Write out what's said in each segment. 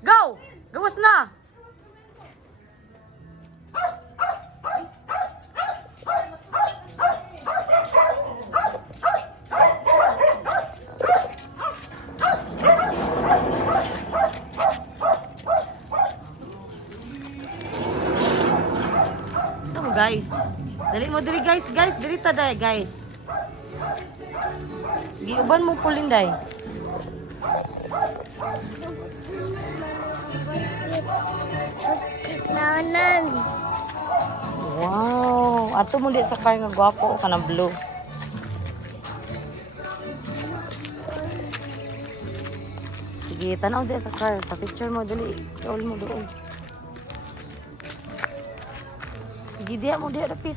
Go! Gawas na! So guys, dali mo diri guys, diri ta day guys. Giuban mo pulinday. Nanan. Wow, ato mo di sa car nga gwapo ka ng blue. Sige, tanaw di sa car, pa-picture mo dali, roll mo doon. Sige, diya mo diya rapit.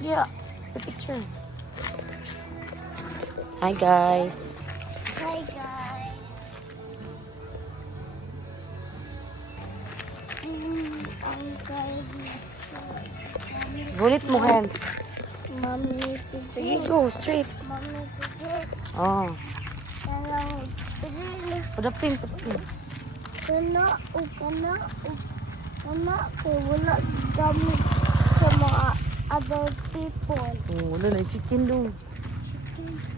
Diya, pa-picture. Hi guys. Hi guys. Ang guys. Gulit mo hands. Mami, Sige, go straight. Mami, pigit. Oh, Parang, pigit. padapin, padapin. Kana, kaya wala gamit sa mga other people. Oh, wala na yung chicken doon.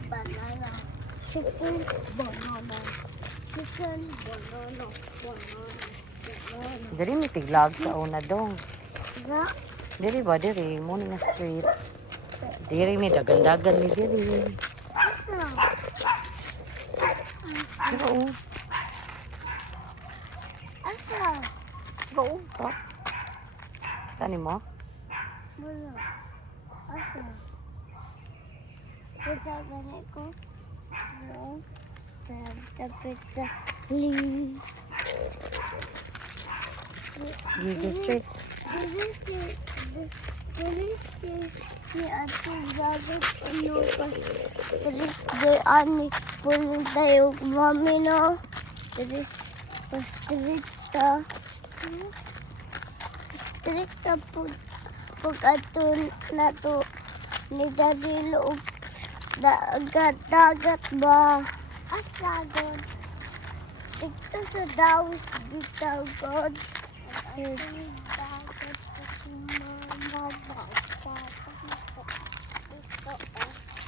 Banana. Chicken, banana. Chicken, banana. Banana. Dari may tiglag sa una dong. Nga, Diri ba, diri, morning na street. Diri may dagan-dagan ni diri. asa? Diba oh? Asa? Diba oh? Top. Kita ni mo? Wala. Asa? Kita ganit ko. No. Pizza. Ling. Gigi straight. Dili si Ate David ano pa. Dili di ani punin tayo mami no. Dili pastrita. Pastrita po pag ato na to ni Daddy loob dagat ba? Asa doon? Ito sa Dawis bitaw God.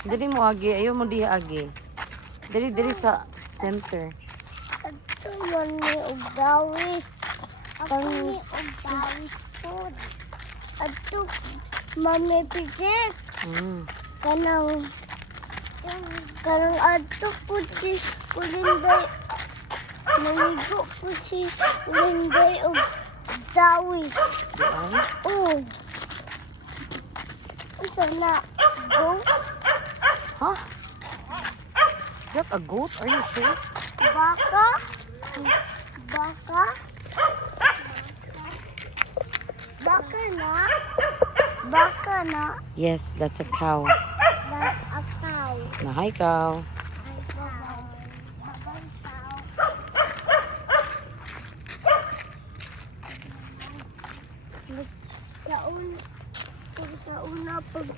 Diri mo agi, ayaw mo di agi. Diri sa center. Ito man ni Dawis. Ako ni Dawis po. Ito mami pijek. Kanang ato po si Kulinday. Naligo po si Kulinday o Dawis. Diyan. Oh. Isa na. Go. Huh? Is that a goat? Are you sure? Baka. Baka. Baka na. Baka na. Yes, that's a cow. Akaw. Na hi cow. Sa una pag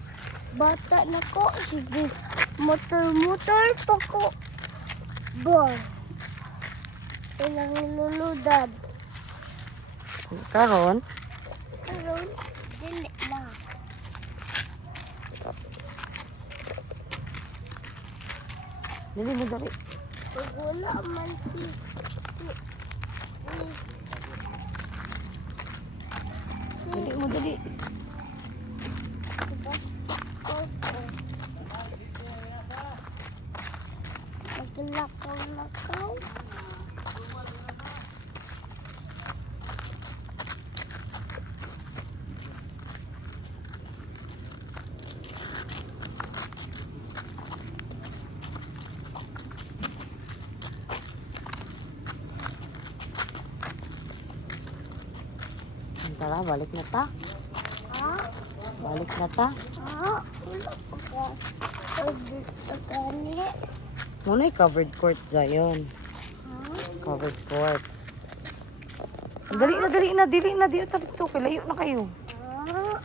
bata na ko, sige, motor pa ko. Ba? Ilang luludad. Karon, Karon, dili na. dili mo dali. Pag wala man si Dili mo dali. Maglakaw-lakaw. Tara, balik na ta. Ha? Balik na ta. Ha? Wala pa ka. Pagkakani. Muna covered court zayon. Ha? Covered court. Dali na, dili na. Di ito dito. Layo na kayo. Ha?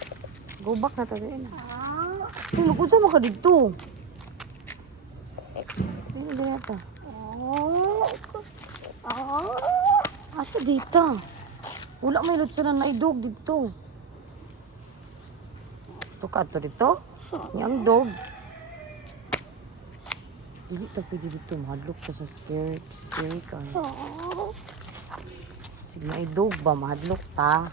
Go back na ta din. Ha? Ay, nagkunsa mo ka dito. Dili na ta. Oh. Oh. Asa Asa dito? Wala may lutso na naidog dito. Gusto ka ito dito? Yang dog. Hindi ito pwede dito. Mahadlok ka sa scary ka. Sige, naidog ba? Mahadlok ta.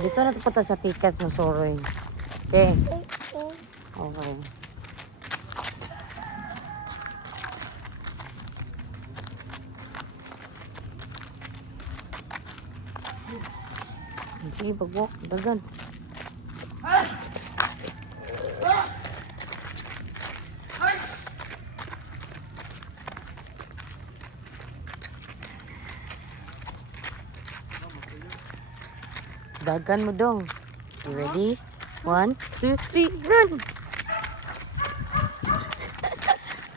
Dito na ito sa pikas na soroy. Okay. Okay. Sige, pag-walk. Dagan. Dagan mo dong. You ready? 1, 2, 3, run!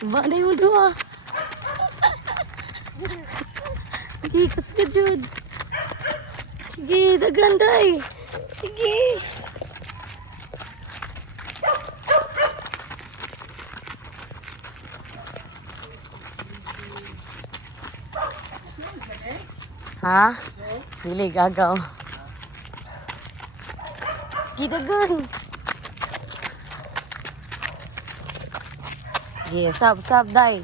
Ba na yung dua? Sige, kasi Jude. Sige, dagan day. Sige. Ha? Dili, gagaw. Sige, dagan. Sige, sab, day.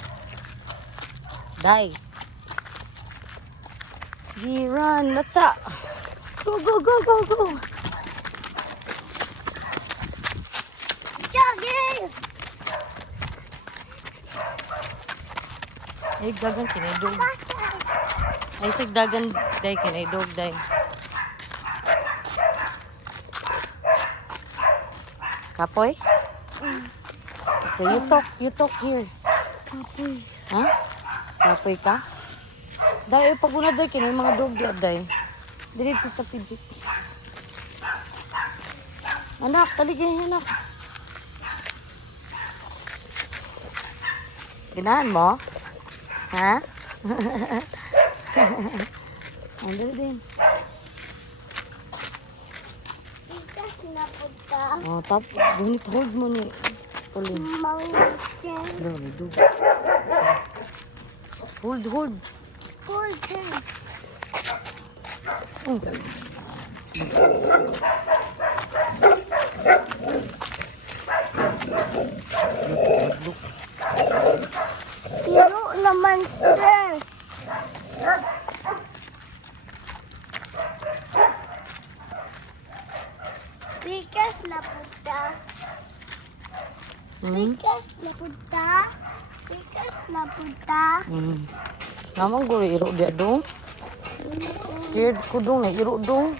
Day. Sige, run. Let's up. Go, go, go, go, go. Jogging! Ay, dagan, kinaidog. Ay, sig dagan, day, kinaidog, day. Kapoy? Okay, you talk here. Kapoy. Ha? Kapoy ka? Day, paguna day, kinay mga dog di day. Dili kita pijik. Anak, taligay anak. Ganahan mo? Ha? Ano din? Pikas na punta. Oh, tap, gunit hold mo ni Pauline. Mountain. Ano, ni dog. Hold. Golden. Oh. Look. Hero naman sir. Pikas na punta. Pikas na punta. Pikas na punta. Namang guru iro dia dong. Scared ko dong, iro dong.